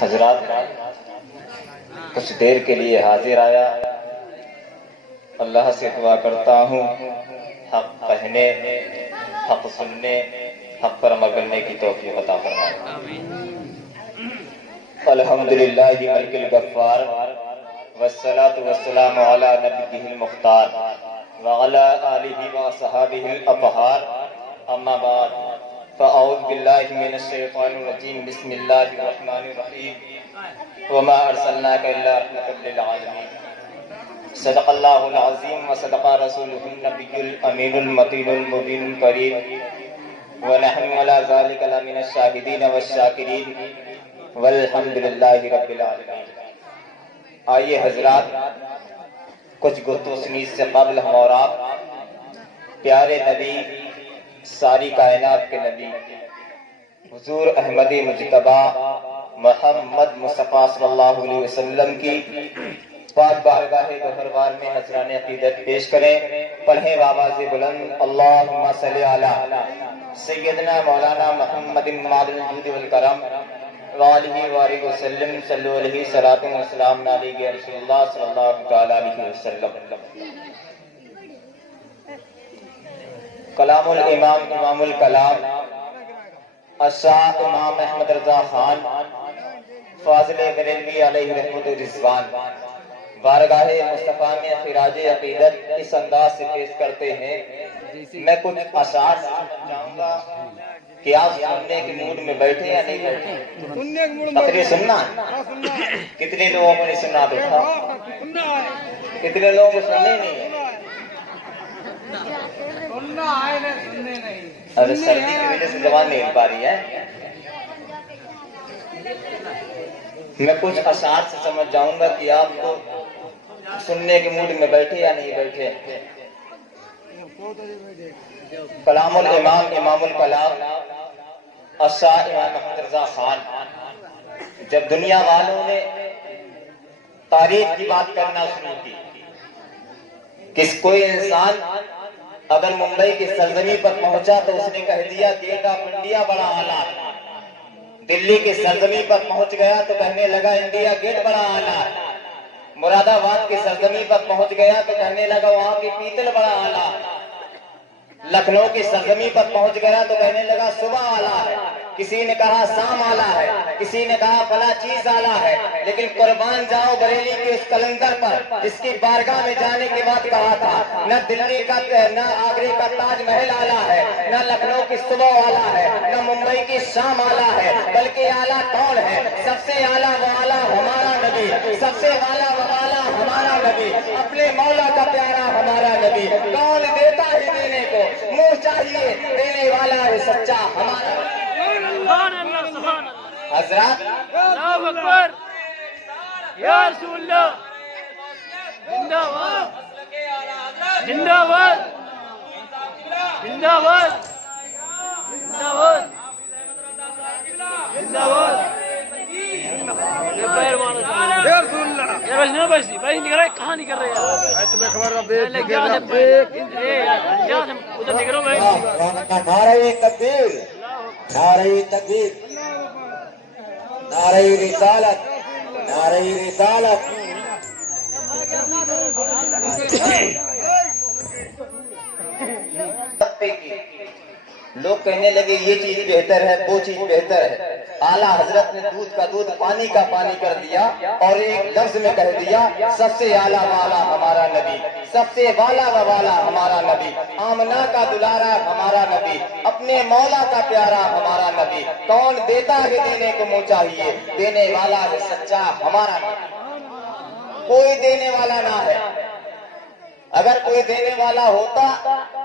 حضرات، کچھ دیر کے لیے حاضر آیا، اللہ سے دعا کرتا ہوں حق کہنے، حق سننے، حق پر عمل کرنے کی توفیق عطا فرمائے۔ الحمدللہ ملک الغفار، والصلاة والسلام علی نبیہ المختار وعلی آلہ وصحابہ الاطہار، اما بعد فاعوذ باللہ من الشیطان الرجیم، بسم اللہ الرحمن الرحیم، وما ارسلناک الا رحمۃ للعالمین۔ صدق اللہ العظیم وصدق رسولہ النبی الامین المتین المبین الکریم، ونحن علی ذلک لمن الشاہدین والشاکرین، والحمدللہ رب العالمین۔ آئیے حضرات، کچھ گفت و شنید سے قبل ہم اور آپ پیارے نبی، ساری کائنات کے نبی حضور احمد مجتبی محمد مصطفیٰ صلی اللہ علیہ وسلم کی پاک بارگاہ گوہروار میں نذرانِ عقیدت پیش کریں۔ پڑھیں بآواز بلند، اللہم صلی علی سیدنا مولانا محمد معدن الجود والکرم وآلہ وآلہ وسلم، صلو علیہ صلاۃ و سلام علیہ رسول اللہ صلی اللہ علیہ وسلم۔ کلام الامام امام الکلام الشاہ امام احمد رضا خان فاضل بریلوی علیہ رحمت الرضوان بارگاہ مصطفیٰ میں خراج عقیدت اس انداز سے پیش کرتے ہیں۔ میں کچھ اشعار چاہوں گا کہ آپ سننے کے موڈ میں بیٹھے یا نہیں بیٹھے؟ تقریر سننا ہے؟ کتنے لوگوں کو نہیں سننا دیکھا؟ کتنے لوگوں کو سننے نہیں ہے؟ ارے سردی کی وجہ سے زبان نہیں ہل پا رہی ہے۔ میں کچھ اشعار سے سمجھ جاؤں گا کہ آپ کو سننے کے موڈ میں بیٹھے یا نہیں بیٹھے۔ کلام الامام امام الکلام الشاہ امام احمد رضا خان، جب دنیا والوں نے تاریخ کی بات کرنا شروع کی، کس کوئی انسان اگر ممبئی کی سرزمین پر پہنچا تو اس نے کہہ دیا گیٹ آف انڈیا بڑا اعلیٰ، دلی کی سرزمین پر پہنچ گیا تو کہنے لگا انڈیا گیٹ بڑا اعلیٰ، مراد آباد کی سرزمین پر پہنچ گیا تو کہنے لگا وہاں کی پیتل بڑا اعلیٰ، لکھنؤ کی سرزمین پر پہنچ گیا تو کہنے لگا صبح اعلیٰ ہے، کسی نے کہا شام اعلیٰ ہے، کسی نے کہا فلاں چیز اعلیٰ ہے، لیکن قربان جاؤ بریلی کے اس کلندر پر جس کی بارگاہ میں جانے کے بعد کہا تھا نہ دلی کا نہ آگرے کا تاج محل اعلیٰ ہے، نہ لکھنؤ کی صبح اعلیٰ ہے، نہ ممبئی کی شام اعلیٰ ہے، بلکہ اعلیٰ کون ہے؟ سب سے اعلیٰ و اعلیٰ ہمارا نبی، سب سے اعلیٰ و اعلیٰ ہمارا نبی، اپنے مولا کا پیارا ہمارا نبی۔ کون دیتا ہے دینے کو، منہ چاہیے، دینے والا ہے سچا ہمارا۔ حضرات، اللہ اکبر، یا رسول اللہ، زندہ باد، زندہ باد، زندہ باد، زندہ باد، زندہ باد۔ یا رسول اللہ، یا بس بس بھائی نکل رہے، کہاں نکل رہے یار؟ تمہیں خبر ادھر نکلو بھائی۔ نعرہ تکبیر، نعرہ تکبیر، نعرہ رسالت، نعرہ رسالت۔ لوگ کہنے لگے یہ چیز بہتر ہے، وہ چیز بہتر ہے۔ اعلیٰ حضرت نے دودھ کا دودھ پانی کا پانی کر دیا اور ایک لفظ میں کہہ دیا سب سے اعلیٰ والا ہمارا نبی، سب سے والا و والا ہمارا نبی، آمنہ کا دلارا ہمارا نبی، اپنے مولا کا پیارا ہمارا نبی۔ کون دیتا ہے دینے کو منہ چاہیے، دینے والا ہے سچا ہمارا نبی۔ کوئی دینے والا نہ ہے، اگر کوئی دینے والا ہوتا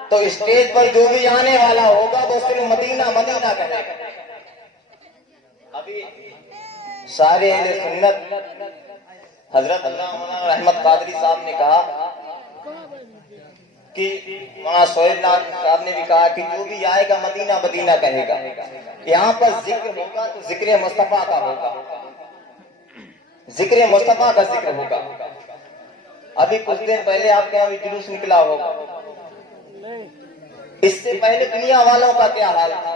تو اسٹیج پر جو بھی آنے والا ہوگا وہ صرف مدینہ مدینہ کہے گا۔ ابھی سارے اہل سنت حضرت علامہ رحمت قادری صاحب نے کہا کہ مولانا سہیل صاحب نے بھی کہا کہ جو بھی آئے گا مدینہ مدینہ کہے گا۔ یہاں پر ذکر ہوگا تو ذکر مصطفیٰ کا ہوگا، ذکر مصطفیٰ کا ذکر ہوگا۔ ابھی کچھ دن پہلے آپ کے یہاں بھی جلوس نکلا ہوگا، اس سے پہلے دنیا والوں کا کیا حال تھا؟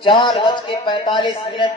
4:45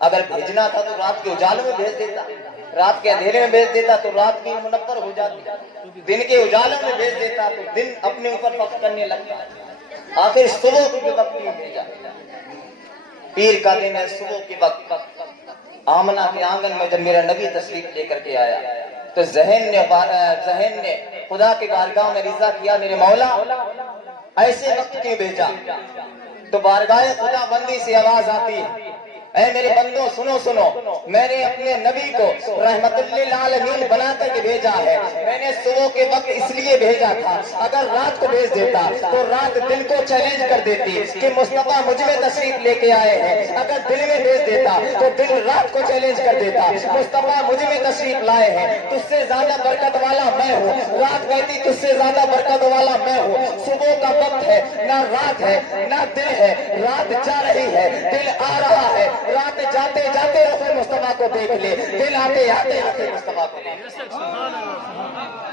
اگر بھیجنا تھا تو رات کے اجالوں میں بھیج دیتا، رات کے اندھیرے میں بھیج دیتا تو رات کی منور ہو جاتی، دن کے اجالوں میں بھیج دیتا تو دن اپنے اوپر فخر کرنے لگتا۔ آخر صبح کے وقت کیوں بھیجا؟ پیر کا دن ہے، صبح کے وقت آمنہ کے آنگن میں جب میرا نبی تشریف لے کر کے آیا تو ذہن نے خدا کے بارگاہ میں رضا کیا، میرے مولا ایسے وقت کیوں بھیجا؟ تو بارگاہ خدا بندی سے آواز آتی ہے، اے میرے بندوں سنو سنو، میں نے اپنے نبی کو رحمت للعالمین بنا کر کے بھیجا ہے۔ میں نے صبح کے وقت اس لیے بھیجا تھا، اگر رات کو بھیج دیتا تو رات دن کو چیلنج کر دیتی کہ مصطفیٰ مجھ میں تشریف لے کے آئے ہیں۔ اگر دن میں بھیج دیتا تو دن رات کو چیلنج کر دیتا، مصطفیٰ مجھ میں تشریف لائے ہیں، تجھ سے زیادہ برکت والا میں ہوں۔ رات کہتی تجھ سے زیادہ برکت والا میں ہوں۔ صبح کا وقت ہے، نہ رات ہے نہ دن ہے، رات جا رہی ہے دن آ رہا ہے، رات جاتے جاتے رسول مصطفیٰ کو دیکھ لے، دن آتے آتے آتے مصطفیٰ کو دیکھ لے۔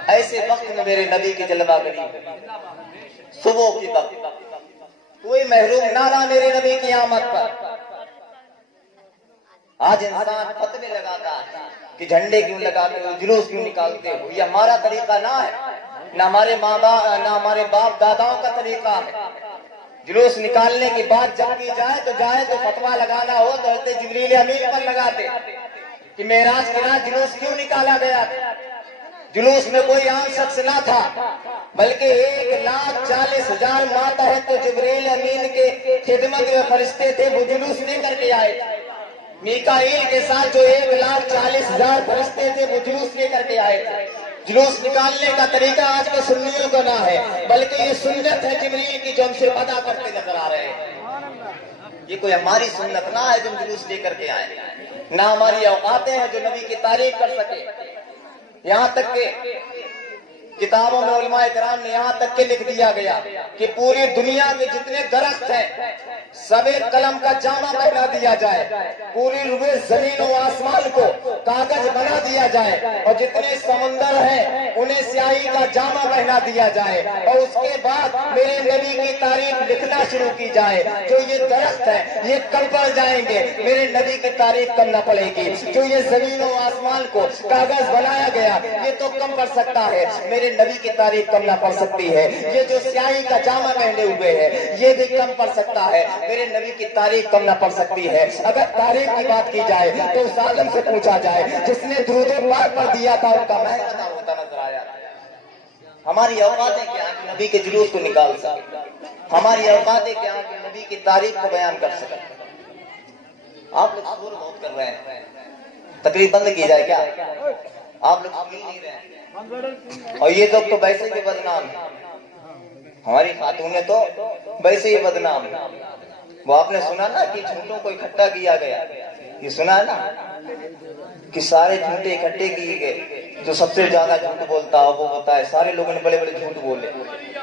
ایسے وقت میں میرے نبی کی جلوہ گری، صبح کی وقت کوئی محروم نہ رہا میرے نبی کی آمد پر۔ آج انسان فتوے لگاتا ہے کہ جھنڈے کیوں لگاتے ہو، جلوس کیوں نکالتے ہو، یہ ہمارا طریقہ نہ ہے، نہ ہمارے ماں باپ نہ ہمارے باپ داداؤں کا طریقہ ہے۔ جلوس نکالنے کی بات جب کی جائے تو فتویٰ لگانا ہو تو حضرت جبریل امین پر لگاتے کہ معراج کی رات جلوس کیوں نکالا گیا تھا۔ جلوس میں کوئی عام شخص نہ تھا بلکہ 1,40,000 ماتحت جبریل امین کے خدمت میں فرشتے تھے، وہ جلوس لے کر کے آئے۔ میکائیل کے ساتھ جو 1,40,000 فرشتے تھے وہ جلوس لے کر کے آئے تھے۔ جلوس نکالنے کا طریقہ آج کے سنیوں کا نہ ہے بلکہ یہ سنت ہے جبریل کی جو ہم سے ادا کرتے نظر آ رہے ہیں۔ یہ کوئی ہماری سنت نہ ہے جو ہم جلوس لے کر کے آئے، نہ ہماری اوقاتیں ہیں جو نبی کی تعریف کر سکے۔ یہاں تک کہ کتابوں میں علماء کرام نے یہاں تک کہ لکھ دیا گیا کہ پوری دنیا کے جتنے درخت ہیں سب ایک قلم کا جامع بنا دیا جائے، پوری روئے زمین و آسمان کو کاغذ بنا دیا جائے، اور جتنے سمندر ہیں انہیں سیاہی کا جامع پہنا دیا جائے، اور اس کے بعد میرے نبی کی تعریف لکھنا شروع کی جائے۔ جو یہ درخت ہے یہ کم پڑ جائیں گے، میرے نبی کی تعریف کم نہ پڑے گی۔ جو یہ زمین و آسمان کو کاغذ بنایا گیا یہ تو کم پڑ سکتا ہے، میرے نبی کی تعریف کم نہ پڑ سکتی ہے۔ یہ جو سیاہی کا جامع پہنے ہوئے ہے یہ بھی کم پڑ سکتا ہے، میرے نبی کی تعریف کم نہ پڑ سکتی ہے۔ اگر تعریف کی بات کی جائے تو اس عالم سے پوچھا جائے جس نے درود پاک پر دیا تھا ان کا مہنگا ہوتا نظر آیا۔ ہماری اوقاتیں کیا ہیں کہ نبی کے جلوس کو نکال سکے، ہماری اوقاتیں کیا ہیں کہ نبی کی تعریف کو بیان کر سکے۔ آپ لوگ شور بہت کر رہے ہیں، تقریب بند کی جائے کیا؟ آپ لوگ سن نہیں رہے ہیں، اور یہ لوگ تو ویسے بھی بدنام ہیں، ہماری خاتونیں تو ویسے ہی بدنام ہیں۔ وہ آپ نے سنا نا کہ جھوٹوں کو اکٹھا کیا گیا، یہ سنا ہے نا کہ سارے جھوٹے اکٹھے کیے گئے، جو سب سے زیادہ جھوٹ بولتا ہے وہ ہوتا ہے۔ سارے لوگوں نے بڑے بڑے جھوٹ بولے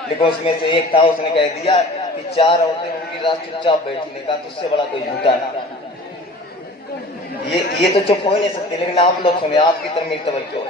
لیکن اس میں سے ایک تھا، اس نے کہہ دیا کہ 4 عورتیں پوری رات چپ چاپ بیٹھی، نے کہا تجھ سے بڑا کوئی جھوٹا نہ۔ یہ تو چپ ہو ہی نہیں سکتے، لیکن آپ لوگ سنیں، آپ کی طرف میری توجہ۔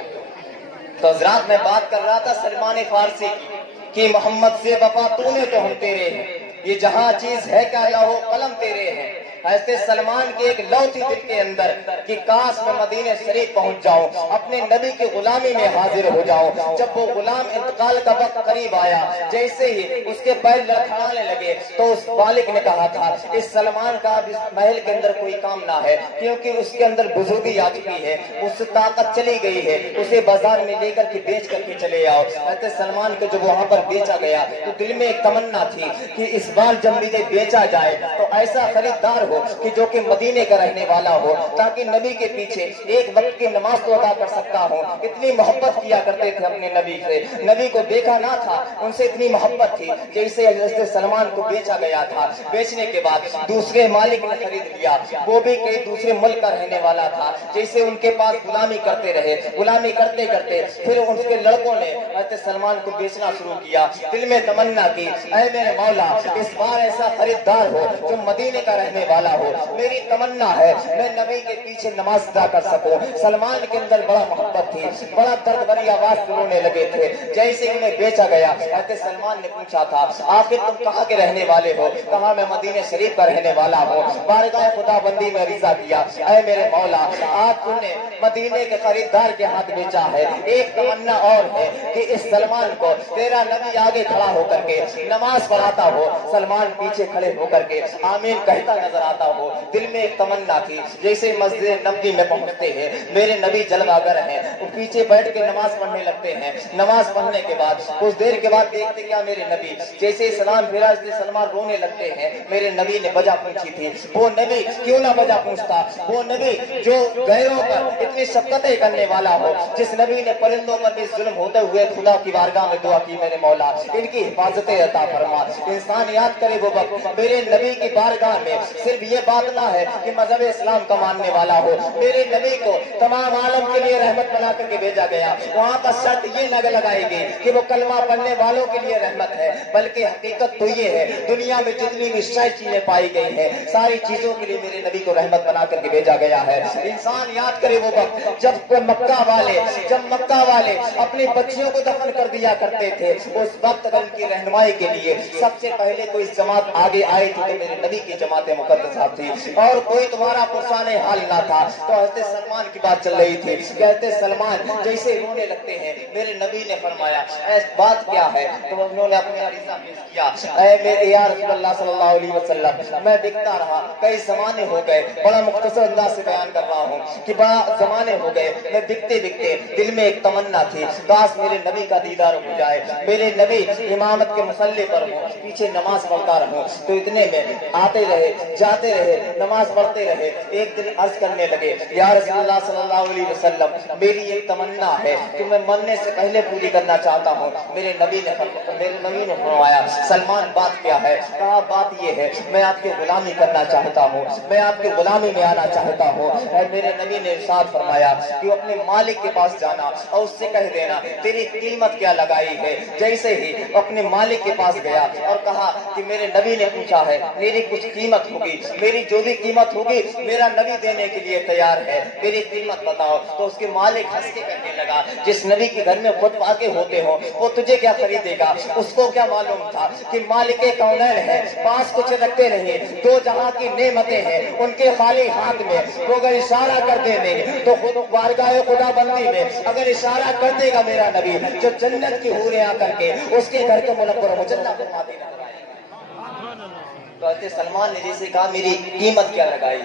تو حضرات میں بات کر رہا تھا سلمان فارسی کی کہ محمد سے وفا تو نے تو ہم تیرے ہیں، یہ جہاں چیز ہے کیا لوح قلم تیرے ہیں۔ ایسے سلمان کے ایک لو تھی دل کے اندر کہ کاش میں مدینہ شریف پہنچ جاؤں، اپنے نبی کی غلامی میں حاضر ہو جاؤں۔ جب وہ غلام انتقال کا وقت قریب آیا، جیسے ہی اس کے پیر لڑکھڑانے لگے تو اس مالک نے کہا تھا اس سلمان کا اب اس محل کے اندر کوئی کام نہ ہے، کیونکہ اس کے اندر بزرگی آ چکی ہے، اس سے طاقت چلی گئی ہے، اسے بازار میں لے کر کے بیچ کر کے چلے آؤ۔ ایسے سلمان کو جب وہاں پر بیچا گیا تو دل میں ایک تمنا تھی کہ اس بار جب مجھے بیچا جائے تو ایسا خریدار ہو کہ جو کہ مدینے کا رہنے والا ہو، تاکہ نبی کے پیچھے ایک وقت کی نماز تو ادا کر سکتا ہوں۔ اتنی محبت کیا کرتے تھے اپنے نبی سے، نبی کو دیکھا نہ تھا، ان سے اتنی محبت تھی کہ اسے حضرت سلمان کو بیچا گیا تھا۔ بیچنے کے بعد دوسرے مالک نے خرید لیا، وہ بھی کئی دوسرے ملک کا رہنے والا تھا، جیسے ان کے پاس غلامی کرتے رہے، غلامی کرتے کرتے پھر ان کے لڑکوں نے حضرت سلمان کو بیچنا شروع کیا۔ دل میں تمنا کی اے میرے مولا اس بار ایسا خریدار ہو جو مدینے کا رہنے والا والا ہو. میری تمنا ہے میں نبی کے پیچھے نماز ادا کر سکوں. سلمان کے اندر بڑا محبت تھی, بڑا درد بھری آواز سے رونے لگے تھے. جیسے انہیں بیچا گیا, حضرت سلمان نے پوچھا تھا آخر تم کہاں کے رہنے والے ہو؟ کہا میں مدینہ شریف کا رہنے والا ہوں. بارگاہ خدا بندی میں عرض کیا اے میرے مولا, آج تم نے مدینے کے خریدار کے ہاتھ بیچا ہے. ایک تمنا اور ہے کہ اس سلمان کو تیرا نبی آگے کھڑا ہو کر کے نماز پڑھاتا ہو, سلمان پیچھے کھڑے ہو کر کے آمین کہتا نظر آتا ہو. دل میں ایک تمنا تھی جیسے مسجد نبوی میں پہنچتے ہیں میرے نبی جلوہ گر ہیں, وہ پیچھے بیٹھ کے نماز پڑھنے لگتے ہیں. نماز پڑھنے کے بعد کچھ دیر کے بعد دیکھتے کیا میرے نبی جیسے سلام پھیرا اس لیے سلمان رونے لگتے ہیں. میرے نبی نے وجہ پوچھی تھی. وہ نبی کیوں نہ وجہ پوچھتا؟ وہ نبی جو غیروں پر اتنی شفقتیں کرنے والا ہو, جس نبی نے پرندوں پر بھی ظلم ہوتے ہوئے خدا کی بارگاہ میں دعا کی میرے مولا ان کی حفاظتیں عطا فرما. انسان یاد کرے وہ وقت میرے نبی کی بارگاہ میں صرف یہ بات نہ ہے کہ مذہب اسلام کا ماننے والا ہو. میرے نبی کو تمام عالم کے لیے رحمت بنا کر کے بھیجا گیا. وہاں پر شرط یہ نہ لگائی گئی کہ وہ کلمہ پڑھنے والوں کے لیے رحمت ہے, بلکہ حقیقت تو یہ ہے دنیا میں جتنی بھی شہ چیزیں پائی گئی ہیں ساری چیزوں کے لیے میرے نبی کو رحمت بنا کر کے بھیجا گیا ہے. انسان یاد کرے وہ وقت جب مکہ والے اپنی بچیوں کو دفن کر دیا کرتے تھے, اس وقت اگر ان کی رہنمائی کے لیے سب سے پہلے کوئی جماعت آگے آئی تھی تو میرے نبی کی جماعت مقدسہ تھی, اور کوئی تمہارا پرسان حال نہ تھا. تو حضرت سلمان کی بات چل رہی تھی, کہتے سلمان جیسے رونے لگتے ہیں میرے نبی نے فرمایا ایس بات کیا ہے؟ تو انہوں نے اپنے عریضہ پیش کیا, اے میرے یا رسول اللہ صلی اللہ علیہ وسلم میں دکھتا رہا, کئی زمانے ہو گئے, بڑا مختصر انداز سے بیان کر رہا ہوں کہ بڑا زمانے ہو گئے, میں دکھتے دل میں ایک تمنا تھی کاش میرے نبی کا دیدار ہو جائے, میرے نبی امامت کے مصلی پر ہوں, پیچھے نماز پڑھتا رہوں. تو اتنے میں آتے رہے جاتے رہے نماز پڑھتے رہے. ایک دن عرض کرنے لگے یا رسول اللہ صلی اللہ علیہ وسلم میری ایک تمنا ہے کہ میں مرنے سے پہلے پوری کرنا چاہتا ہوں. میرے نبی نے فرمایا سلمان بات کیا ہے؟ کہا بات یہ ہے میں آپ کی غلامی کرنا چاہتا ہوں, میں آپ کی غلامی میں آنا چاہتا ہوں. اور میرے نبی نے ارشاد فرمایا کہ اپنے مالک کے پاس جانا اور اس سے کہہ دینا تیری قیمت کیا لگائی ہے. جیسے ہی اپنے مالک کے پاس گیا اور کہا کہ میرے نبی نے پوچھا ہے میری کچھ قیمت ہوگی, میری جو بھی قیمت ہوگی میرا نبی دینے کے لیے تیار ہے, میری قیمت بتاؤ. تو اس کے مالک ہنس کے کہنے لگا جس نبی کے گھر میں خود پاکے ہوتے ہو وہ تجھے کیا خریدے گا؟ اس کو کیا معلوم تھا کہ مالک کونین ہے, پاس کچھ رکھتے نہیں, دو جہاں کی نعمتیں ہیں ان کے خالی ہاتھ میں. وہ اگر اشارہ کر دیں گے تو خود بارگاہ خدا بندی میں اگر اشارہ کر دے گا میرا نبی جو جنت کی حوریں آ کر کے اس کے گھر کو منور مجنہ فرماتی نظر آئے. تو حضرت سلمان نے جیسے کہا میری قیمت کیا لگائی,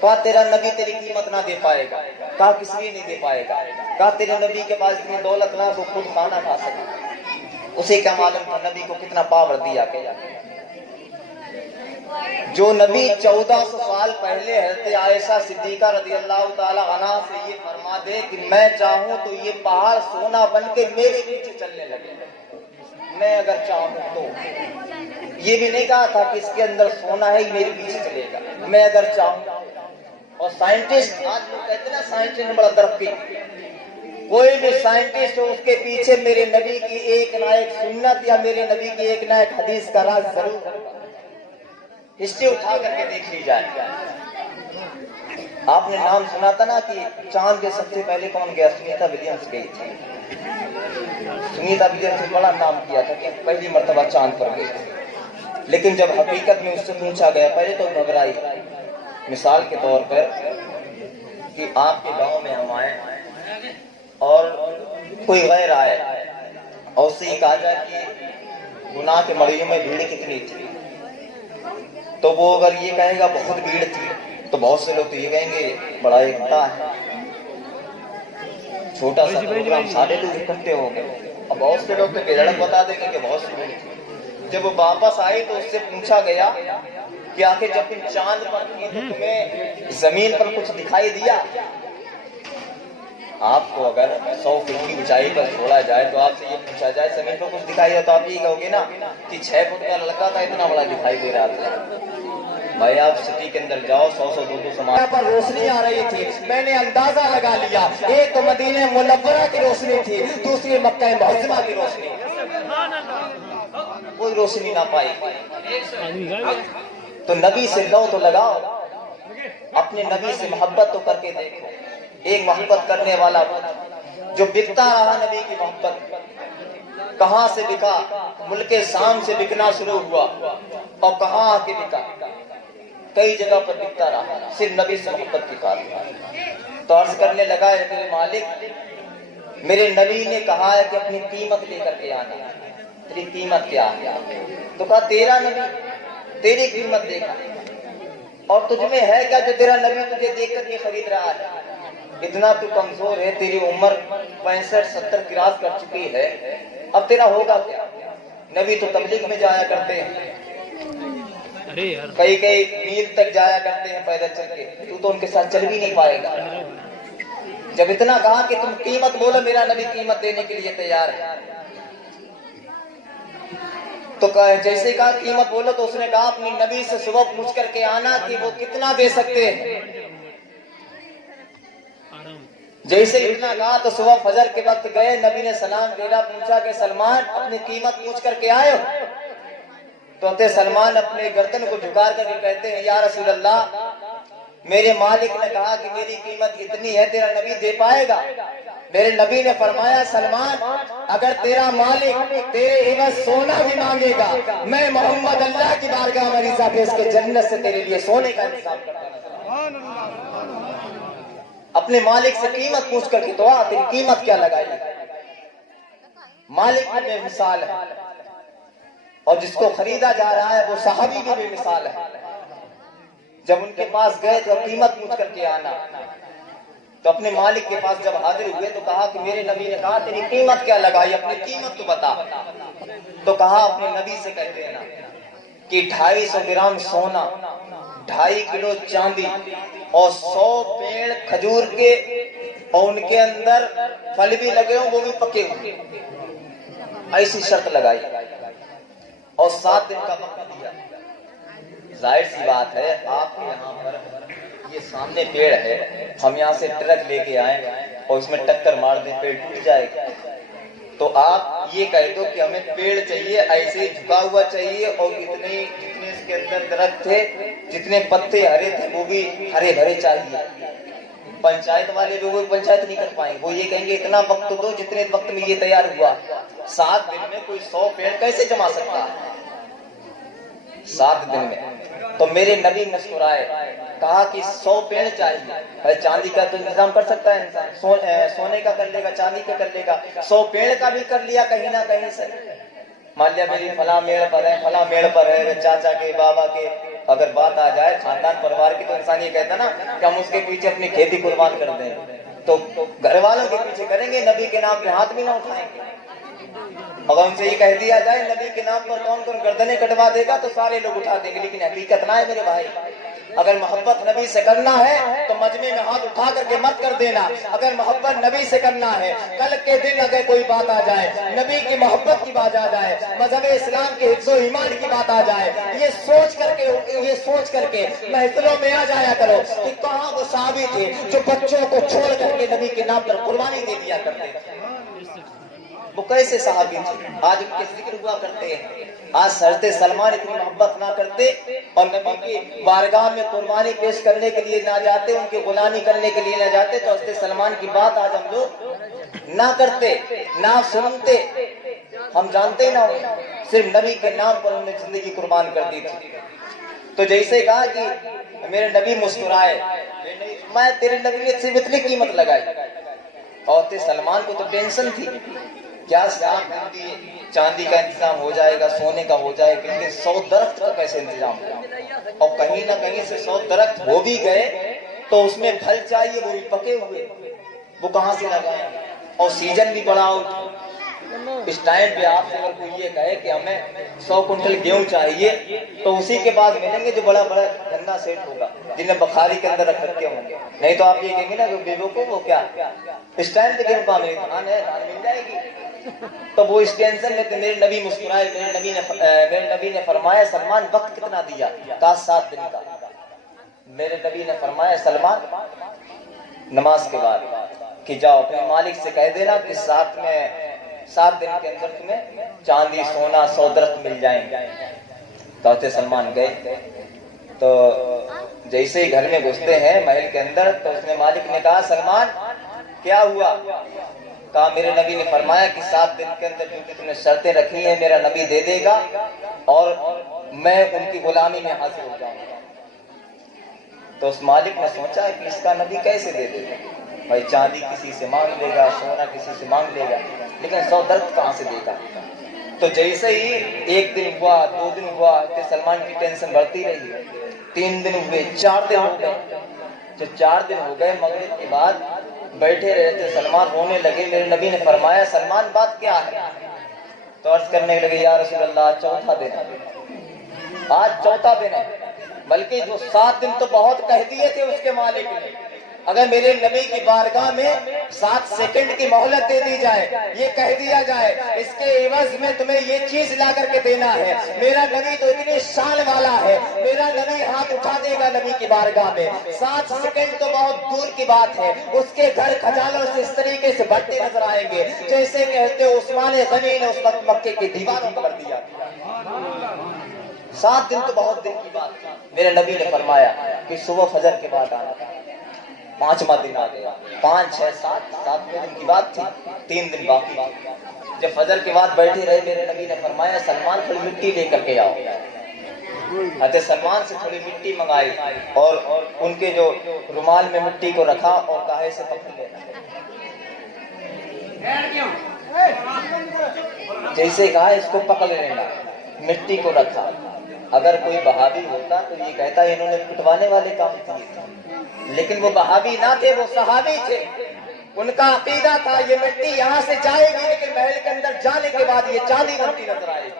کہا تیرا نبی تیری قیمت نہ دے پائے گا. کہا کس لیے نہیں دے پائے گا؟ کہا تیرے نبی کے پاس اتنی دولت نہ تو خود کھانا کھا سکے, اسے کیا معلوم تھا نبی کو کتنا پاور دیا گیا. جو نبی 1400 سال پہلے حضرت عائشہ صدیقہ رضی اللہ تعالی عنہا سے یہ فرما دے کہ میں چاہوں تو یہ پہاڑ سونا بن کے میرے پیچھے چلنے لگے, میں اگر چاہوں تو. یہ بھی نہیں کہا تھا کہ اس کے اندر سونا ہے میرے پیچھے چلے گا, میں اگر چاہوں. اور سائنٹسٹ آج لوگ کہتے ہیں نا سائنٹسٹ نے بڑا ترقی, کوئی بھی سائنٹسٹ ہو اس کے پیچھے میرے نبی کی ایک نہ ایک سنت یا میرے نبی کی ایک نہ ایک حدیث کا راز ضرور ہوگا. ہسٹری اٹھا کر کے دیکھ لی جائے. آپ نے نام سنا تھا نا کہ چاند کے سب سے پہلے کون گیا؟ سنیتا ولیمز گئی تھی. سنیتا ولیمز نے بڑا نام کیا تھا کہ پہلی مرتبہ چاند پر گئی, لیکن جب حقیقت میں اس سے پوچھا گیا پہلے تو گھبرائی. مثال کے طور پر کہ آپ کے گاؤں میں ہم آئے اور کوئی غیر آئے اور اس سے یہ کہا جائے کہ گناہ کے مڑیوں میں بھیڑ کتنی تھی, تو وہ اگر یہ کہے گا بہت بھیڑ تھی تو بہت سے لوگ تو یہ کہیں گے بڑا اکٹھا ہے. چھوٹا سا پروگرام سارے لوگ اکٹھے ہو گئے, اور بہت سے لوگ تو بےدھڑک بتا دیں گے کہ بہت سی بھیڑ تھی. جب وہ واپس آئے تو اس سے پوچھا گیا کہ آخر جب تم چاند پر تھی تو تمہیں زمین پر کچھ دکھائی دیا؟ آپ کو اگر 100 فٹ کی اونچائی پر چھوڑا جائے تو آپ سے یہ پوچھا جائے زمین پر کچھ دکھائی دیا تو آپ یہ کہو گے نا کہ 6 فٹ کا لڑکا تھا اتنا بڑا دکھائی دے رہا تھا. بھائی آپ سٹی کے اندر جاؤ 100-200 سامان پر روشنی آ رہی تھی, میں نے اندازہ لگا لیا ایک تو مدینہ منورہ کی روشنی تھی, دوسری مکہ معظمہ کی روشنی. کوئی روشنی نہ پائی. تو نبی سے لو تو لگاؤ، اپنے نبی سے محبت تو کر کے دیکھو۔ ایک محبت کرنے والا جو بکتا رہا نبی کی محبت، کہاں سے بکا؟ ملک شام سے بکنا شروع ہوا، اور کہاں آ کے بکا؟ کئی جگہ پر بکتا رہا، صرف نبی سے محبت کی خاطر۔ تو عرض کرنے لگا ہے میرے مالک، میرے نبی نے کہا ہے کہ اپنی قیمت لے کر کے آنا۔ تیری قیمت کیا ہے؟ تو کہا تیرا نبی تیری قیمت دیکھا، اور تجھ میں ہے کیا جو تیرا نبی تجھے دیکھ کر کے خرید رہا ہے؟ اتنا تو کمزور ہے، تیری عمر 65-70 کراس کر چکی ہے، اب تیرا ہوگا کیا؟ نبی تو تبلیغ میں جایا کرتے ہیں، کئی کئی میل تک جایا کرتے ہیں پیدل چل کے، تو ان کے ساتھ چل بھی نہیں پائے گا۔ جب اتنا کہا کہ تم قیمت بولو، میرا نبی قیمت دینے کے لیے تیار ہے، تو جیسے کہا قیمت بولو، تو اس نے کہا اپنی نبی سے صبح پوچھ کر کے آنا کہ وہ کتنا دے سکتے ہیں۔ جیسے اتنا کہا تو صبح فجر کے وقت گئے، نبی نے سلام پھیرا، پوچھا کہ سلمان اپنی قیمت پوچھ کر کے آئے ہو؟ تو حضرت سلمان اپنے گردن کو جھکا کر کے کہتے ہیں یا رسول اللہ، میرے مالک نے کہا کہ میری قیمت اتنی ہے، تیرا نبی دے پائے گا؟ میرے نبی نے فرمایا سلمان، اگر تیرا مالک تیرے عوض سونا بھی مانگے گا، میں محمد اللہ کی بارگاہ میں رضا پیش کے جنت سے تیرے لیے سونے کا انتظام کرتا ہوں۔ اپنے مالک سے قیمت پوچھ کر کے تو تیری قیمت کیا لگائی؟ مالک بھی بے مثال ہے، اور جس کو خریدا جا رہا ہے وہ صحابی بھی بے مثال ہے۔ جب ان کے پاس گئے تو قیمت پوچھ کر کے آنا، تو اپنے مالک کے پاس جب حاضر ہوئے تو کہا کہ میرے نبی نے کہا تیری قیمت کیا لگائی، اپنی قیمت تو بتا۔ تو کہا اپنے نبی سے کہتے ہیں نا کہ 250 گرام سونا، 2.5 کلو چاندی، اور 100 پیڑ کھجور کے، اور ان کے اندر پھل بھی لگے ہوں وہ بھی پکے ہوئے، ایسی شرط لگائی، اور 7 دن کا وقت دیا۔ ظاہر سی بات ہے آپ کے یہاں پر یہ سامنے پیڑ ہے، ہم یہاں سے ٹرک لے کے آئیں اور اس میں ٹکر مار دیں، پیڑ ٹوٹ جائے گا۔ تو آپ یہ کہہ دو کہ ہمیں پیڑ چاہیے ایسے جھکا ہوا چاہیے، اور جتنے اس کے اندر درخت تھے، جتنے پتے ہرے تھے وہ بھی ہرے بھرے چاہیے۔ پنچایت والے بھی وہ پنچایت نہیں کر پائیں، وہ یہ کہیں گے اتنا وقت دو جتنے وقت میں یہ تیار ہوا۔ 7 دن میں کوئی 100 پیڑ کیسے جما سکتا ہے؟ 7 دن میں۔ تو میرے نبی مسکرائے، کہا کہ 100 پیڑ چاہیے، چاندی کا تو انتظام کر سکتا ہے انسان، سونے کا کر لے گا، چاندی کا کر لے گا، 100 پیڑ کا بھی کر لیا کہیں نہ کہیں سے۔ مان لیا میری فلاں میڑ پر ہے، فلاں میڑ پر ہے، چاچا کے بابا کے اگر بات آ جائے خاندان پریوار کی، تو انسان یہ کہتا نا کہ ہم اس کے پیچھے اپنی کھیتی قربان کر دیں، تو گھر والوں کے پیچھے کریں گے، نبی کے نام پہ ہاتھ بھی نہ اٹھائیں گے۔ اگر ان سے یہ کہہ دیا جائے نبی کے نام پر کون کون گردنیں کٹوا دے گا تو سارے لوگ اٹھا دیں گے، لیکن حقیقت نہ ہے میرے بھائی۔ اگر محبت نبی سے کرنا ہے تو مجمع میں ہاتھ اٹھا کر کے مت کر دینا۔ اگر محبت نبی سے کرنا ہے، کل کے دن اگر کوئی بات آ جائے، نبی کی محبت کی بات آ جائے، مذہب اسلام کے حفظ و ایمان کی بات آ جائے، یہ سوچ کر کے محفلوں میں آ جایا کرو کہ کہاں وہ صحابی تھے جو بچوں کو چھوڑ کر کے نبی کے نام پر قربانی دے دیا کرتے تھے۔ وہ کیسے صحابی تھے؟ آج ان کے ذکر ہوا کرتے ہیں۔ آج حضرت سلمان اتنی محبت نہ کرتے اور نبی کی بارگاہ میں قربانی پیش کرنے کے لیے نہ جاتے، ان کی غلامی کرنے کے لیے نہ جاتے، تو حضرت سلمان کی بات آج ہم لوگ نہ کرتے، نہ سنتے، ہم جانتے نہ ہوں، صرف نبی کے نام پر انہوں نے زندگی قربان کر دی تھی۔ تو جیسے کہا کہ میرے نبی مسکرائے، میں تیرے نبی نے صرف اتنی قیمت لگائی، اور سلمان کو تو ٹینشن تھی، کیا چاندی کا انتظام ہو جائے گا، سونے کا ہو جائے گا، لیکن 100 درخت کا کیسے انتظام ہوگا؟ اور کہیں نہ کہیں سے 100 درخت ہو بھی گئے تو اس میں پھل چاہیے، وہ بھی پکے ہوئے، وہ کہاں سے لگائیں؟ اور سیزن بھی بڑا آؤٹ۔ اس ٹائم پہ آپ سے اگر کوئی یہ کہے کہ ہمیں 100 کنٹل گیہوں چاہیے تو اسی کے بعد ملیں گے جو بڑا بڑا گھنہ سیٹ ہوگا، جنہیں بخاری کے اندر رکھ رکھے ہوں گے، نہیں تو آپ یہ کہیں گے نا کہ بیووں کو وہ کیا اس ٹائم پہ گیہوں کا ہمیں دھان ہے، دھان مل جائے گی۔ تو وہ اس ٹینشن میں میرے نبی مسکرائے، میرے نبی نے فرمایا سلمان وقت کتنا دیا؟ کہا 7 دن کا۔ میرے نبی نے فرمایا سلمان نماز کے بعد کہ جاؤ اپنے مالک سے کہہ دینا کہ 7 دن کے اندر تمہیں چاندی سونا 100 درخت مل جائیں گے۔ تو سلمان گئے، تو جیسے ہی گھر میں گھستے ہیں محل کے اندر تو اس میں مالک نے کہا سلمان کیا ہوا؟ کہا میرے نبی نے فرمایا کہ 7 دن کے اندر جو تم نے شرطیں رکھی ہیں میرا نبی دے دے گا اور میں ان کی غلامی میں حاضر ہو جاؤں گا۔ تو اس مالک نے سوچا کہ اس کا نبی کیسے دے دے گا، بھائی چاندی کسی سے مانگ لے گا، سونا کسی سے مانگ لے گا، لیکن 100 درخت کہاں سے دے گا؟ تو جیسے ہی 1 دن ہوا، 2 دن ہوا کہ سلمان کی ٹینشن بڑھتی رہی، 3 دن ہوئے، 4 دن ہو گئے۔ جو 4 دن ہو گئے مغرب کے بعد بیٹھے رہتے سلمان رونے لگے۔ میرے نبی نے فرمایا سلمان بات کیا ہے؟ تو عرض کرنے لگے یا رسول اللہ آج چوتھا دن ہے، آج چوتھا دن ہے، بلکہ جو 7 دن تو بہت کہہ دیے تھے اس کے مالک نے، اگر میرے نبی کی بارگاہ میں 7 سیکنڈ کی مہلت دے دی جائے، یہ کہہ دیا جائے اس کے عوض میں تمہیں یہ چیز لا کر کے دینا ہے، میرا نبی تو اتنی شان والا ہے، میرا نبی ہاتھ اٹھا دے گا نبی کی بارگاہ میں، 7 سیکنڈ تو بہت دور کی بات ہے، اس کے گھر کھجالوں سے اس طریقے سے بڑھتے نظر آئیں گے جیسے کہتے عثمان غنی نے اس وقت مکے کی دیواروں کو کر دیا۔ 7 دن تو بہت دن کی بات ہے۔ میرے نبی نے فرمایا کہ صبح فجر کے بعد آنا، 5واں دن آ گیا، 5 6 7 7ویں دن کی بات تھی، 3 دن باقی تھے۔ جب فجر کے بعد بیٹھے رہے میرے نبی نے فرمایا سلمان تھوڑی مٹی لے کر کے آؤ۔ حضرت سلمان سے تھوڑی مٹی منگائی اور ان کے جو رومال میں مٹی کو رکھا اور کاہے سے پکڑ لینا، جیسے کہا اس کو پکڑ لینا، مٹی کو رکھا۔ اگر کوئی بہاوی ہوتا تو یہ کہتا انہوں نے پٹوانے والے کام کیے تھے، لیکن وہ بہاوی نہ تھے، وہ صحابی تھے، ان کا عقیدہ تھا یہ مٹی یہاں سے جائے گی لیکن محل کے اندر جانے کے بعد یہ چاندی بنتی نظر آئے گی۔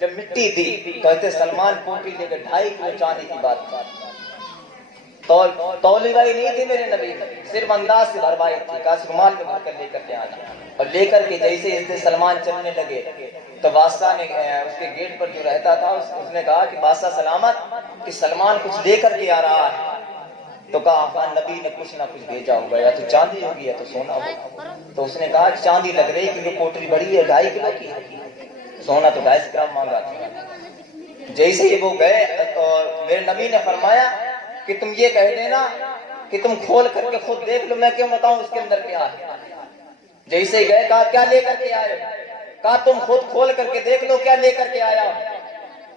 جب مٹی دی کہتے سلمان پوٹی لے کے 2.5 کلو چاندی کی بات تولی وائی نہیں تھی میرے نبی، صرف انداز سے بھروائی تھی، کاش رومال میں بھر کر لے کر کے آنا، اور لے کر کے جیسے اس سلمان چلنے لگے تو بادشاہ نے اس کے گیٹ پر جو رہتا تھا اس نے کہا کہ بادشاہ سلامت کہ سلمان کچھ لے کر کے آ رہا ہے، تو کہا ہاں نبی نے کچھ نہ کچھ بھیجا ہوگا، یا تو چاندی ہوگی یا تو سونا ہوگا۔ تو اس نے کہا چاندی لگ رہی کیونکہ کوٹری بڑی ہے 2.5 کلو کی، سونا تو 250 گرام مانگا تھا۔ جیسے ہی وہ گئے اور میرے نبی نے فرمایا کہ تم یہ کہہ دینا کہ تم کھول کر کے خود دیکھ لو، میں کیوں بتاؤں اس کے اندر کیا ہے۔ جیسے ہی گئے کہا کیا لے کر کے آئے؟ کہا تم خود کھول کر کے دیکھ لو کیا لے کر کے آیا۔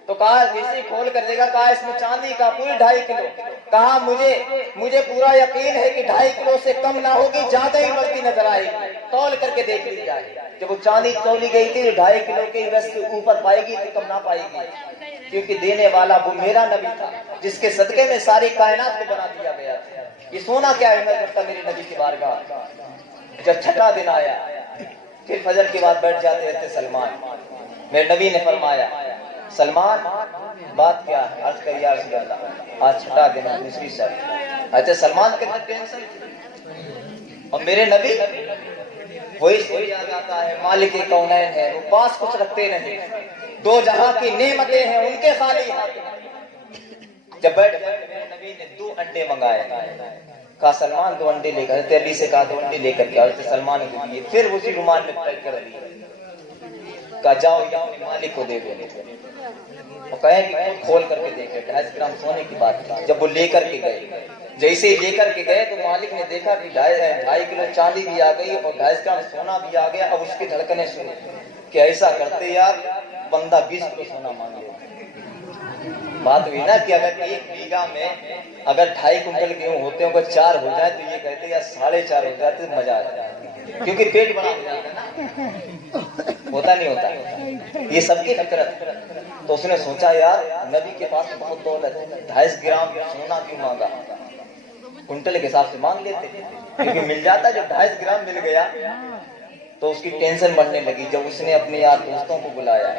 تو کہا جیسے ہی کھول کر دیکھا، کہا اس میں چاندی کا پوری 2.5 کلو۔ کہا مجھے پورا یقین ہے کہ 2.5 کلو سے کم نہ ہوگی، زیادہ ہی بڑھتی نظر آئے گی، تول کر کے دیکھ لی جائے۔ جب وہ چاندی تولی گئی تھی 2.5 کلو کے رس کے اوپر پائے گی تو کم نہ پائے گی، کیونکہ دینے والا وہ میرا نبی تھا جس کے صدقے میں ساری کائنات کو بنا دیا گیا تھا۔ یہ سونا کیا ہے کرتا میرے نبی کی بارگاہ۔ جب 6واں دن آیا پھر فجر کے بعد بیٹھ جاتے رہتے سلمان۔ میرے نبی نے فرمایا سلمان بات کیا ہے؟ عرض کر یا رسول اللہ آج 6واں دن ہے، دوسری شرط۔ اچھا سلمان کے اندر ٹینشن تھی، اور میرے نبی وہی سوئی آ جاتا ہے، مالک کونین ہے، وہ پاس کچھ رکھتے نہیں، 2 جہاں کی نعمتیں ہیں ان کے خالی ہاتھ۔ جب بیٹھ گئے میرے نبی نے 2 انڈے منگائے، کہا سلمان 2 انڈے لے کر، علی سے کہا 2 انڈے لے کر کے، اور سلمان کو دیے، پھر اسی رومال میں پیک کر دیے، کہا جاؤ یا اپنے مالک کو دے دو، اور کہیں کہ خود کھول کر کے دیکھے 2.5 گرام سونے کی بات تھی۔ جب وہ لے کر کے گئے، جیسے ہی لے کر کے گئے تو مالک نے دیکھا کہ 2.5 کلو چاندی بھی آ گئی اور 2.5 گرام سونا بھی آ گیا۔ اب اس کی دھڑکنیں شروع کہ ایسا کرتے یار بندہ 20 کلو سونا مانگے۔ بات ہوئی نا کہ اگر 1 بیگھہ میں اگر 2.5 کنٹل گیہوں ہوتے ہیں، اگر 4 ہو جائے تو یہ کہتے یا 4.5 ہو جاتے تو مزہ آ جائے، کیونکہ پیٹ بڑا ہو جاتا ہے نا، ہوتا نہیں ہوتا، یہ سب کی فطرت۔ تو اس نے سوچا یار نبی کے پاس بہت دولت ہے، 2.5 گرام سونا کیوں مانگا، کنٹل کے حساب سے مانگ لیتے، کیونکہ مل جاتا۔ جب 2.5 گرام مل گیا تو اس کی ٹینشن بڑھنے لگی۔ جب اس نے اپنے یار دوستوں کو بلایا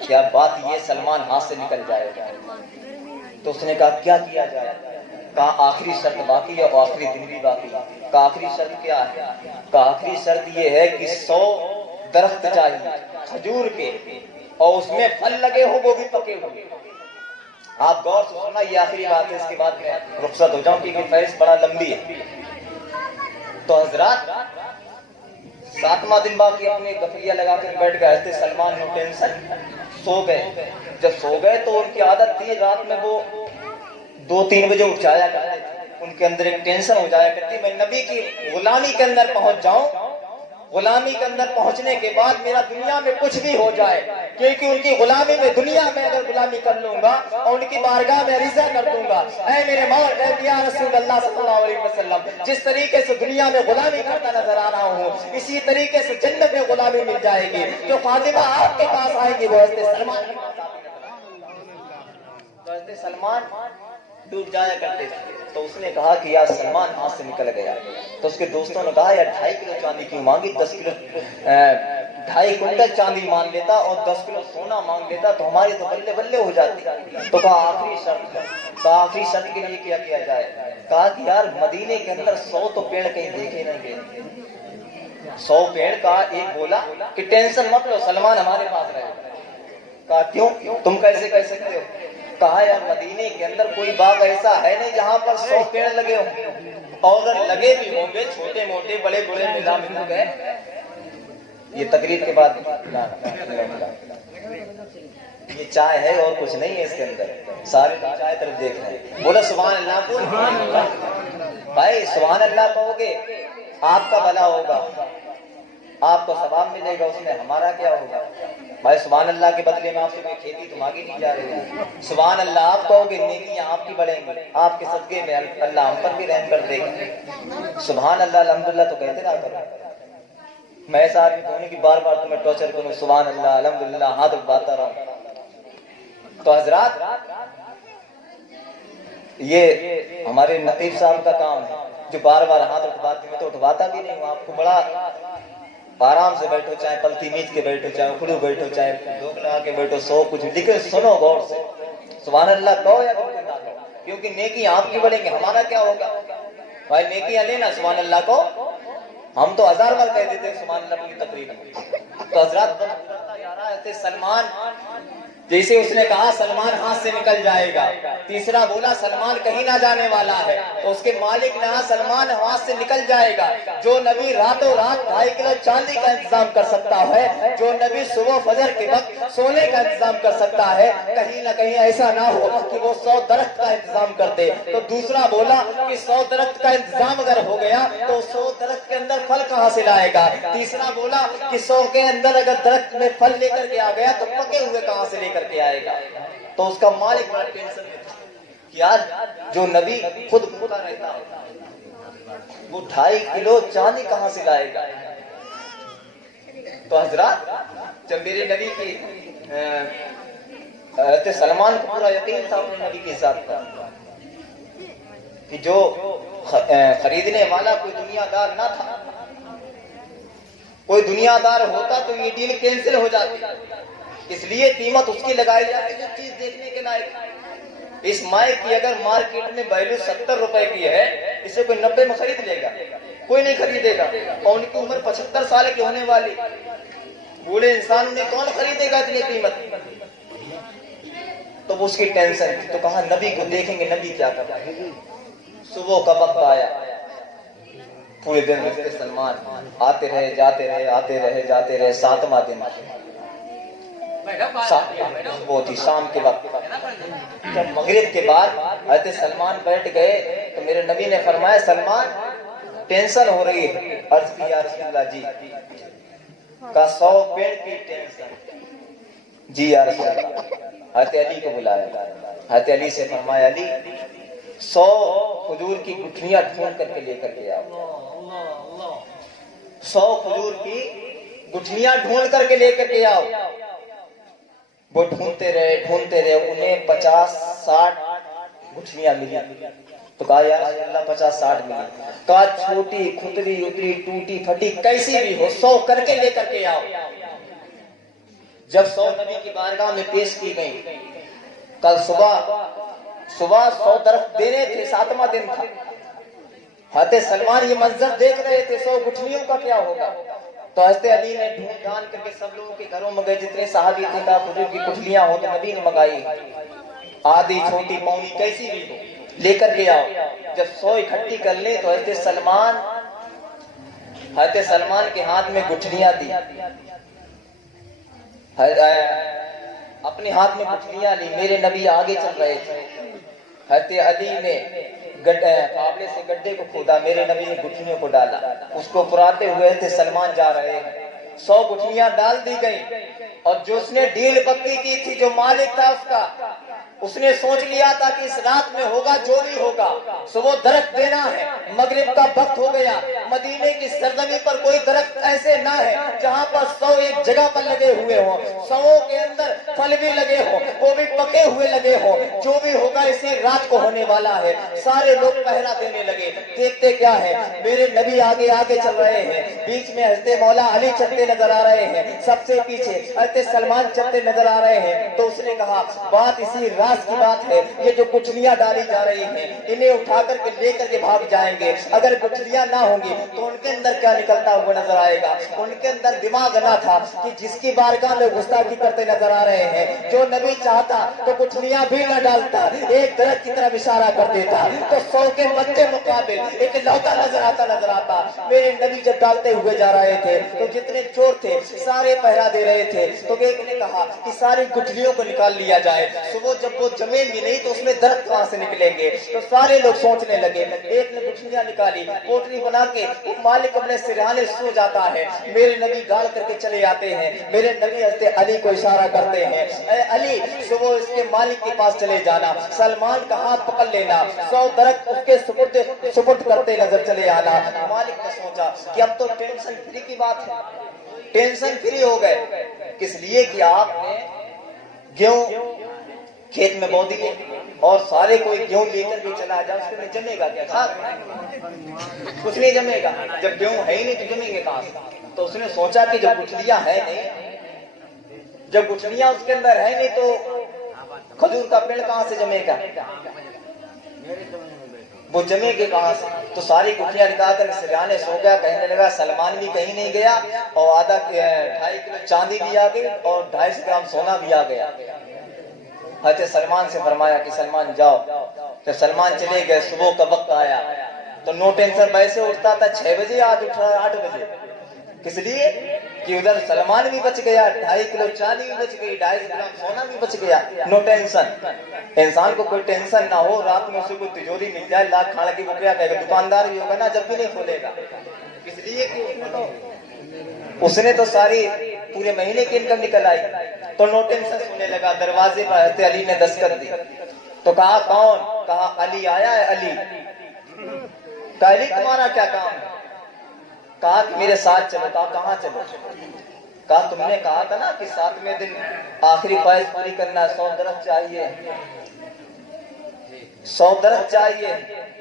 کہ یار بات یہ سلمان ہاتھ سے نکل جائے گا، تو اس نے کہا کیا کیا جائے؟ کہا آخری شرط باقی ہے اور آخری دن بھی باقی ہے۔ کہا آخری شرط کیا ہے؟ کہا آخری شرط یہ ہے کہ 100 درخت چاہیے کھجور کے، اور اس میں پھل لگے ہو وہ بھی پکے ہوئے۔ آپ غور سے سننا، یہ آخری بات ہے، اس کے بعد میں رخصت ہو جاؤں کیونکہ فہرست بڑا لمبی ہے۔ تو حضرات 7واں دن باقی، اپنے گفریہ لگا کر بیٹھ گئے تھے سلمان، نو ٹینشن، سو گئے. جب سو گئے تو ان کی عادت تھی رات میں وہ 2-3 بجے اٹھ جایا کرتے تھے. ان کے اندر ایک ٹینشن ہو جایا کرتی میں نبی کی غلامی کے اندر پہنچ جاؤں. غلامی کے اندر پہنچنے کے بعد میرا دنیا میں کچھ بھی ہو جائے, کیونکہ ان کی غلامی میں دنیا میں اگر غلامی کر لوں گا اور ان کی بارگاہ میں عریضہ کر دوں گا, اے میرے مولا اے یا رسول اللہ صلی اللہ علیہ وسلم, جس طریقے سے دنیا میں غلامی کرتا نظر آ رہا ہوں اسی طریقے سے جنت میں غلامی مل جائے گی. جو خادمہ آپ کے پاس آئیں گی وہ حضرت سلمان, تو حضرت سلمان ڈوب جایا کرتے تھے. تو اس نے کہا کہ یار سلمان ہاتھ سے نکل گیا. تو اس کے دوستوں نے کہا یار 2.5 کلو چاندی کیوں مانگی, 2.5 کنٹل چاندی مان لیتا اور 10 کلو سونا مانگ لیتا تو ہماری تو بلے بلے ہو جاتی. تو کہا آخری شرط کے لیے کیا کیا جائے. کہا کہ یار مدینے کے اندر 100 تو پیڑ کہیں دیکھے نہ گئے, 100 پیڑ. کہا ایک بولا کہ ٹینشن مت لو سلمان ہمارے پاس رہے. کہا کیوں, تم کیسے کہہ سکتے ہو. کہا یار مدینے کے اندر کوئی باغ ایسا ہے نہیں جہاں پر 100 پیڑ لگے ہوں, اور لگے بھی ہوں گے چھوٹے موٹے بڑے بڑے ملا مل گئے. یہ تقریر کے بعد یہ چائے ہے اور کچھ نہیں ہے اس کے اندر, سارے چائے طرف دیکھ رہے ہیں. بولو سبحان اللہ. بول بھائی سبحان اللہ کہو گے آپ کا بھلا ہوگا, آپ کو ثواب ملے گا, اس میں ہمارا کیا ہوگا. بھائی سبحان اللہ کے بدلے میں آپ سے کوئی کھیتی تو مانگی نہیں جا رہی ہے. سبحان اللہ آپ کہو گے نیکیاں آپ کی بڑھیں گی, آپ کے صدقے میں اللہ ہم پر بھی رحم کر دے گا. سبحان اللہ الحمدللہ تو کہتے رہا کرو. میں ایسا آدمی ہونے کی بار بار تمہیں ٹارچر کروں سبحان اللہ الحمدللہ ہاتھ اٹھاتا رہوں. تو حضرات یہ ہمارے نقیب صاحب کا کام ہے جو بار بار ہاتھ اٹھواتے ہیں. تو اٹھواتا بھی نہیں ہوں, آپ کو بڑا آرام سے بیٹھو, چاہے پلتی میچ کے بیٹھو, چاہے اکھڑو بیٹھو, چاہے ڈوک لگا کے بیٹھو, سو کچھ لیکن سنو غور سے. سبحان اللہ کہو یا نہ کہو, کیونکہ نیکی آپ کی بڑھیں گے, ہمارا کیا ہوگا. بھائی نیکیاں لینا سبحان اللہ کو, ہم تو 1000 بار کہہ دیتے ہیں سبحان اللہ کی تقریر میں. تو حضرات سلمان جیسے اس نے کہا سلمان ہاتھ سے نکل جائے گا, تیسرا بولا سلمان کہیں نہ جانے والا ہے. تو اس کے مالک نے کہا سلمان ہاتھ سے نکل جائے گا. جو نبی راتوں رات 2.5 کلو چاندی کا انتظام کر سکتا ہے, جو نبی صبح فجر کے وقت سونے کا انتظام کر سکتا ہے, کہیں نہ کہیں ایسا نہ ہو کہ وہ 100 درخت کا انتظام کر دے. تو دوسرا بولا کہ 100 درخت کا انتظام اگر ہو گیا تو 100 درخت کے اندر پھل کہاں سے لائے گا. تیسرا بولا کہ 100 کے اندر اگر درخت میں پھل لے کر کے آ گیا تو پکے ہوئے کہاں سے لے کر کے آئے گا. تو اس کا مالک بڑا ٹینشن میں تھا کہ یار جو نبی خود بھوکا رہتا وہ 2.5 کلو چاندی کہاں سے لائے گا. تو حضرات جب میرے نبی کی حضرت سلمان کو پورا یقین تھا اپنے نبی کے ساتھ کا کہ جو خریدنے والا کوئی دنیا دار نہ تھا, کوئی دنیا دار ہوتا تو یہ ڈیل کینسل ہو جاتی. اس لیے قیمت اس کی لگائی جاتی جو چیز دیکھنے کے لائق. اس مائک کی اگر مارکیٹ میں ویلیو 70 روپے کی ہے, اسے کوئی 90 میں خرید لے گا, کوئی نہیں خریدے گا. اور ان کی عمر 75 سال کی ہونے والی, بوڑھے انسان نے کون خریدے گا اتنی قیمت. تو وہ اس کی ٹینشن تھی. تو کہا نبی کو دیکھیں گے نبی کیا کر رہا ہے. صبح کا وقت آیا, پورے دن رہتے سلمان آتے رہے جاتے رہے, آتے رہے جاتے رہے. 7واں دن وہ تھی شام کے وقت, جب مغرب کے بعد حضرت سلمان بیٹھ گئے تو میرے نبی نے فرمایا سلمان ٹینشن ہو رہی ہے. عرض کی یا رسول اللہ جی. کا 100 پیڑ کی ٹینشن. جی یا رسول اللہ. حضرت علی کو بلایا, حضرت علی سے فرمایا علی 100 کھجور کی گٹھلیاں ڈھونڈ کر کے لے کر کے آؤ. 100 کھجور کی گٹھلیاں ڈھونڈ کر کے لے کر کے آؤ. وہ ڈھونڈتے رہے, انہیں 50-60 گٹھلیاں ملی. تو کہا یا رسول اللہ 50-60 ملی. کہا چھوٹی کھتری اتری ٹوٹی پھٹی کیسی بھی ہو 100 کر کے لے کر کے آؤ. جب 100 نبی کی بارگاہ میں پیش کی گئی, کل صبح 100 درخت دینے تھے, 7واں دن تھا. حضرت سلمان یہ منظر دیکھ رہے تھے 100 گٹھلیوں کا کیا ہوگا. تو حضرت علی نے ڈھونڈ ڈھانڈ کر کے سب لوگوں کے گھروں میں گئے, جتنے صحابی تھے کہا کھجور کی گٹھلیاں ہو تو نبی نے منگائی, آدھی چھوٹی پونی کیسی بھی ہو لے کر کے آؤ. جب 100 اکٹھی کر لیں تو حضرت سلمان کے ہاتھ میں گٹھلیاں دی. اپنے ہاتھ میں گٹھلیاں لی، میرے نبی آگے چل رہے تھے، حضرت علی نے قابلے سے گڈھے کو کھودا، میرے نبی نے گٹھلیوں کو ڈالا، اس کو پراتے ہوئے تھے سلمان جا رہے ہیں، 100 گٹھلیاں ڈال دی گئی، اور جو اس نے ڈیل پکی کی تھی، جو مالک تھا اس کا، اس نے سوچ لیا تھا کہ اس رات میں ہوگا جو بھی ہوگا، صبح درخت دینا ہے، مغرب کا وقت ہو گیا، مدینے کی سرزمین پر کوئی درخت ایسے نہ ہے جہاں پر 100 ایک جگہ پر لگے ہوئے ہوں، 100 کے اندر پھل بھی لگے ہوں، وہ بھی پکے ہوئے لگے ہوں، جو بھی ہوگا اسی رات کو ہونے والا ہے۔ سارے لوگ پہرا دینے لگے، دیکھتے کیا ہے، میرے نبی آگے آگے چل رہے ہیں، بیچ میں حضرت مولا علی چلتے نظر آ رہے ہیں، سب سے پیچھے حضرت سلمان چلتے نظر آ رہے ہیں۔ تو اس نے کہا بات اسی راز کی بات ہے، یہ جو گٹھلیاں ڈالی جا رہی ہیں انہیں اٹھا کر کے لے کر کے بھاگ جائیں گے، اگر گٹھلیاں نہ ہوں گی تو ان کے اندر کیا نکلتا ہوا نظر آئے گا۔ ان کے اندر دماغ نہ تھا کہ جس کی بارگاہ میں گستاخی کرتے نظر آ رہے ہیں، جو نبی چاہتا تو گٹھلیاں بھی نہ ڈالتا، ایک درخت کی طرف اشارہ کر دیتا، تو 100 کے مدے مقابل ایک لوتا نظر آتا۔ میرے نبی جب ڈالتے ہوئے جا رہے تھے تو جتنے چور تھے سارے پہرا دے رہے تھے، تو ایک نے کہا کہ ساری گٹھلیوں کو نکال لیا جائے، صبح جب وہ جمیں گی نہیں تو اس میں درخت کہاں سے نکلیں گے۔ تو سارے لوگ سوچنے لگے، ایک نے گٹھلیاں نکالی، پوٹلی بنا کے مالک اپنے سرہانے سو جاتا ہے، میرے نبی گاڑ کر کے چلے آتے ہیں، میرے نبی حضرت علی کو اشارہ کرتے ہیں، اے علی صبح اس کے مالک کے پاس چلے جانا، سلمان کا ہاتھ پکڑ لینا، 100 درخت اس کے سپرد کرتے نظر چلے آنا۔ مالک نے سوچا کہ اب تو ٹینشن فری کی بات ہے، ٹینشن فری ہو گئے، کس لیے کہ آپ نے گیہوں کھیت میں بو دیے، اور سارے کوئی گیہوں لے کر کے چلا جائے، اس میں جمے گا کیا؟ کچھ نہیں جمے گا، جب گیہوں ہے ہی نہیں تو جمیں گے کہاں سے؟ تو اس نے سوچا کہ جب گٹھلیاں ہے نہیں، جب گٹھلیاں اس کے اندر ہے نہیں تو کھجور کا پیڑ کہاں سے جمے گا؟ وہ جمے گے کہاں سے؟ تو ساری گٹھلیاں نکال کر سرہانے سو گیا، کہنے لگا سلمان بھی کہیں نہیں گیا، اور آدھا 2.5 کلو چاندی بھی آ گئی اور 250 گرام سونا بھی آ گیا۔ حضرت سلمان سے فرمایا کہ سلمان جاؤ، تو سلمان چلے گئے، صبح کا وقت آیا تو نو ٹینشن ویسے اٹھتا تھا 6 بجے، آج اٹھ رہا ہے 8 بجے، کس لیے کہ ادھر سلمان بھی بچ گیا، 2.5 کلو چاندی بھی بچ گئی، 250 گرام سونا بھی بچ گیا، نو ٹینشن۔ انسان کو کوئی ٹینشن نہ ہو، رات میں اسے کوئی تجوری مل جائے لاکھ کھانے کی، وہ کیا کہے گا؟ دکاندار بھی ہوگا نا، جب بھی نہیں کھولے گا، اس لیے کہ اس نے تو ساری پورے مہینے کی انکم نکل آئی، تو نو ٹینشن سننے لگا۔ دروازے پر حضرت علی نے دستک دی، تو کہا کون؟ کہا علی آیا ہے، علی۔ کہا علی تمہارا کیا کام ہے؟ کہا کہ میرے ساتھ چلو۔ کہا کہاں چلو؟ کہا تم نے کہا تھا نا کہ 7ویں دن آخری خواہش پوری کرنا ہے، 100 درخت چاہیے، 100 درخت چاہیے،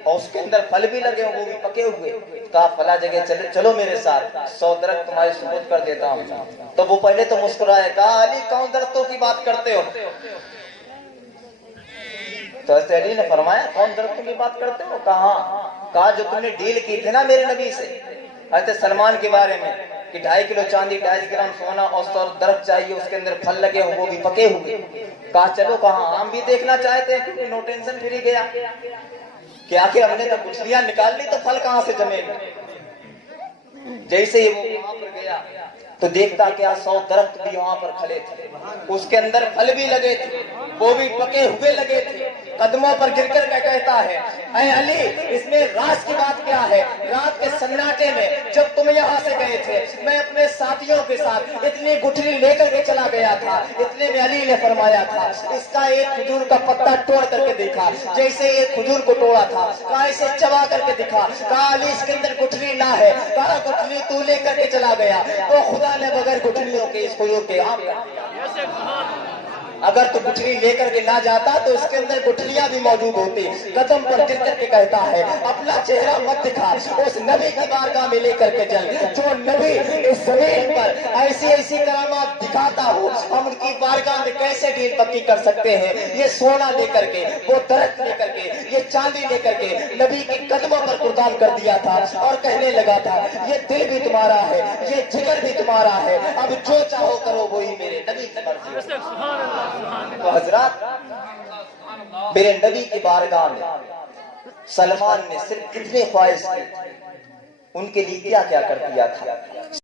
اور اس کے اندر پھل بھی لگے ہوں، وہ بھی پکے ہوئے۔ کہا فلاں جگہ چلو میرے ساتھ، 100 درخت تمہاری سپرد کر دیتا ہوں۔ تو وہ پہلے تو مسکرائے، کہا علی کون درختوں کی بات کرتے ہو؟ تو حضرت علی نے فرمایا کون درختوں کی بات کرتے ہو؟ کہا جو تم نے ڈیل کی تھی نا میرے نبی سے حضرت سلمان کے بارے میں کہ 2.5 کلو چاندی، 250 گرام سونا اور 100 درخت چاہیے، اس کے اندر پھل لگے ہوں، وہ بھی پکے ہوئے۔ کہا چلو، کہاں ہم بھی دیکھنا چاہتے ہیں، کیونکہ نو ٹینشن فری گیا کہ آخر ہم نے تو گٹھلیاں نکال لی تو پھل کہاں سے جمے گا۔ جیسے ہی وہ وہاں پر گیا تو دیکھتا کیا 100 درخت بھی وہاں پر کھڑے تھے، اس کے اندر پھل بھی لگے تھے، وہ بھی پکے ہوئے لگے تھے۔ قدموں پر گر کر کے کہتا ہے اے علی اس میں راز کی بات کیا ہے؟ رات کے سناٹے میں جب تم یہاں سے گئے تھے میں اپنے ساتھیوں کے ساتھ اتنی گٹھلی لے کر کے چلا گیا تھا، اتنے میں علی نے فرمایا تھا اس کا ایک کھجور کا پتا توڑ کر کے دیکھا، جیسے ایک کھجور کو توڑا تھا کہا اسے چبا کر کے دکھا، کہا علی اس کے اندر گٹھلی نہ ہے، کہا گٹھلی تو لے کر کے چلا گیا تو خدا نے بغیر گٹھلیوں کے اس کھجور کے عام اگر تو گٹھلی لے کر کے نہ جاتا تو اس کے اندر گٹھلیاں بھی موجود ہوتی۔ قدم پر گر کر کے کہتا ہے اپنا چہرہ مت دکھا، اس نبی کی بارگاہ میں لے کر کے چل جو نبی اس زمین پر ایسی ایسی کرامات دکھاتا ہو، ہم ان کی بارگاہ میں کیسے ڈیل پکی کر سکتے ہیں؟ یہ سونا لے کر کے، وہ درخت لے کر کے، یہ چاندی لے کر کے نبی کے قدموں پر قربان کر دیا تھا اور کہنے لگا تھا یہ دل بھی تمہارا ہے، یہ جگر بھی تمہارا ہے، اب جو چاہو کرو وہی میرے نبی کی مرضی۔ تو حضرات میرے نبی کی بارگاہ میں سلمان نے صرف کتنے خواہش کی، ان کے لیے کیا کیا کر دیا تھا۔